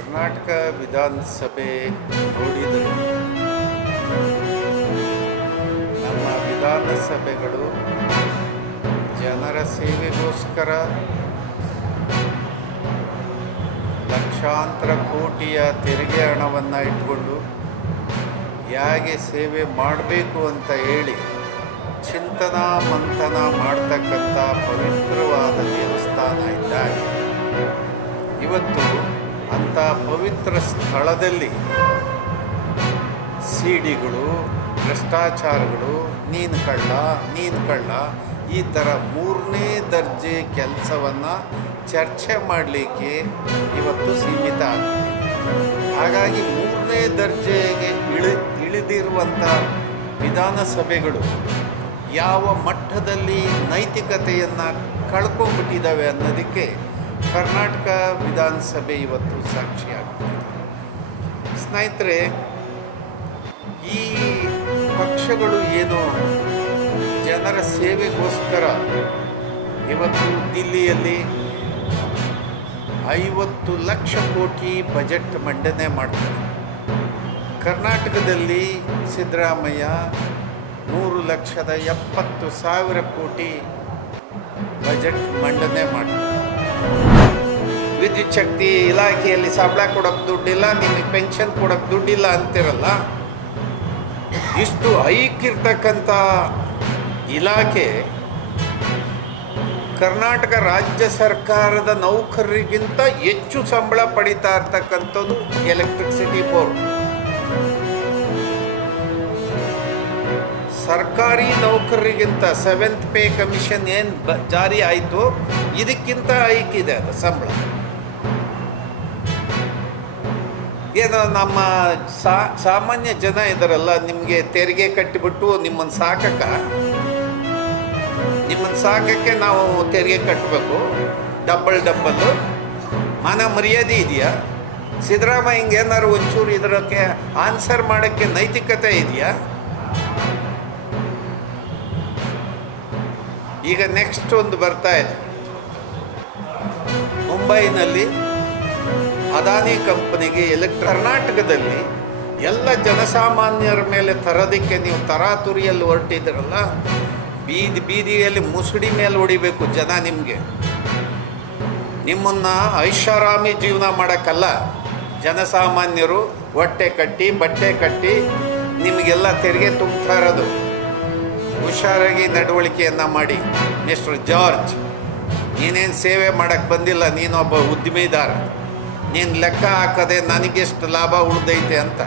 ಕರ್ನಾಟಕ ವಿಧಾನಸಭೆ ನೋಡಿದರೆ ನಮ್ಮ ವಿಧಾನಸಭೆಗಳು ಜನರ ಸೇವೆಗೋಸ್ಕರ ಲಕ್ಷಾಂತರ ಕೋಟಿಯ ತೆರಿಗೆ ಹಣವನ್ನು ಇಟ್ಕೊಂಡು ಹೇಗೆ ಸೇವೆ ಮಾಡಬೇಕು ಅಂತ ಹೇಳಿ ಚಿಂತನ ಮಂಥನ ಮಾಡ್ತಕ್ಕಂಥ ಪವಿತ್ರವಾದ ದೇವಸ್ಥಾನ ಇದ್ದಾಗೆ ಇವತ್ತು ಅಂಥ ಪವಿತ್ರ ಸ್ಥಳದಲ್ಲಿ ಸಿಡಿಗಳು, ಭ್ರಷ್ಟಾಚಾರಗಳು, ನೀನು ಕಳ್ಳ ಈ ಥರ ಮೂರನೇ ದರ್ಜೆ ಕೆಲಸವನ್ನು ಚರ್ಚೆ ಮಾಡಲಿಕ್ಕೆ ಇವತ್ತು ಸೀಮಿತ ಆಗ್ತಿದೆ. ಹಾಗಾಗಿ ಮೂರನೇ ದರ್ಜೆಗೆ ಇಳಿದಿರುವಂಥ ವಿಧಾನಸಭೆಗಳು ಯಾವ ಮಟ್ಟದಲ್ಲಿ ನೈತಿಕತೆಯನ್ನು ಕಳ್ಕೊಂಡ್ಬಿಟ್ಟಿದ್ದಾವೆ ಅನ್ನೋದಕ್ಕೆ ಕರ್ನಾಟಕ ವಿಧಾನಸಭೆ ಇವತ್ತು ಸಾಕ್ಷಿಯಾಗ್ತಿದೆ. ಸ್ನೇಹಿತರೆ, ಈ ಪಕ್ಷಗಳು ಏನು ಜನರ ಸೇವೆಗೋಸ್ಕರ ಇವತ್ತು ದಿಲ್ಲಿಯಲ್ಲಿ 50 ಲಕ್ಷ ಕೋಟಿ ಬಜೆಟ್ ಮಂಡನೆ ಮಾಡ್ತಾರೆ. ಕರ್ನಾಟಕದಲ್ಲಿ ಸಿದ್ದರಾಮಯ್ಯ 3,70,000 ಕೋಟಿ ಬಜೆಟ್ ಮಂಡನೆ ಮಾಡ್ತಾರೆ. ವಿದ್ಯುತ್ ಶಕ್ತಿ ಇಲಾಖೆಯಲ್ಲಿ ಸಂಬಳ ಕೊಡೋಕ್ಕೆ ದುಡ್ಡಿಲ್ಲ, ನಿಮಗೆ ಪೆನ್ಷನ್ ಕೊಡೋಕ್ಕೆ ದುಡ್ಡಿಲ್ಲ ಅಂತಿರಲ್ಲ. ಇಷ್ಟು ಐಕ್ಕಿರ್ತಕ್ಕಂಥ ಇಲಾಖೆ ಕರ್ನಾಟಕ ರಾಜ್ಯ ಸರ್ಕಾರದ ನೌಕರರಿಗಿಂತ ಹೆಚ್ಚು ಸಂಬಳ ಪಡಿತಾ ಇರ್ತಕ್ಕಂಥದ್ದು ಎಲೆಕ್ಟ್ರಿಸಿಟಿ ಬೋರ್ಡ್. ಸರ್ಕಾರಿ ನೌಕರರಿಗಿಂತ 7th ಪೇ ಕಮಿಷನ್ ಏನು ಜಾರಿ ಆಯಿತು, ಇದಕ್ಕಿಂತ ಐಕಿದೆ ಅದು ಸಂಬಳ. ಏನೋ ನಮ್ಮ ಸಾಮಾನ್ಯ ಜನ ಇದ್ದಾರಲ್ಲ, ನಿಮಗೆ ತೆರಿಗೆ ಕಟ್ಟಿಬಿಟ್ಟು ನಿಮ್ಮನ್ನು ಸಾಕಕ್ಕೆ ನಾವು ತೆರಿಗೆ ಕಟ್ಟಬೇಕು, ಡಬ್ಬಲ್ ಮಾನ ಮರ್ಯಾದೆ ಇದೆಯಾ? ಸಿದ್ದರಾಮಯ್ಯಂಗೆ ಏನಾದ್ರು ಒಂಚೂರು ಇದಕ್ಕೆ ಆನ್ಸರ್ ಮಾಡೋಕ್ಕೆ ನೈತಿಕತೆ ಇದೆಯಾ? ಈಗ ನೆಕ್ಸ್ಟ್ ಒಂದು ಬರ್ತಾ ಇದೆ, ಮುಂಬೈನಲ್ಲಿ ಅದಾನಿ ಕಂಪನಿಗೆ ಕರ್ನಾಟಕದಲ್ಲಿ ಎಲ್ಲ ಜನಸಾಮಾನ್ಯರ ಮೇಲೆ ತರೋದಕ್ಕೆ ನೀವು ತರಾತುರಿಯಲ್ಲಿ ಹೊರಟಿದ್ದೀರಲ್ಲ, ಬೀದಿಯಲ್ಲಿ ಮುಸುಡಿ ಮೇಲೆ ಹೊಡಿಬೇಕು ಜನ. ನಿಮ್ಮನ್ನು ಐಷಾರಾಮಿ ಜೀವನ ಮಾಡೋಕ್ಕಲ್ಲ, ಜನಸಾಮಾನ್ಯರು ಹೊಟ್ಟೆ ಕಟ್ಟಿ ಬಟ್ಟೆ ಕಟ್ಟಿ ನಿಮಗೆಲ್ಲ ತೆರಿಗೆ ತುಂಬ್ತಾ ಇರೋದು. ಹುಷಾರಾಗಿ ನಡವಳಿಕೆಯನ್ನು ಮಾಡಿ. ಮಿಸ್ಟರ್ ಜಾರ್ಜ್, ನೀನೇನು ಸೇವೆ ಮಾಡೋಕ್ಕೆ ಬಂದಿಲ್ಲ, ನೀನೊಬ್ಬ ಉದ್ದಿಮೆದಾರ. ನೀನು ಲೆಕ್ಕ ಹಾಕದೆ ನನಗೆಷ್ಟು ಲಾಭ ಉಳಿದೈತೆ ಅಂತ.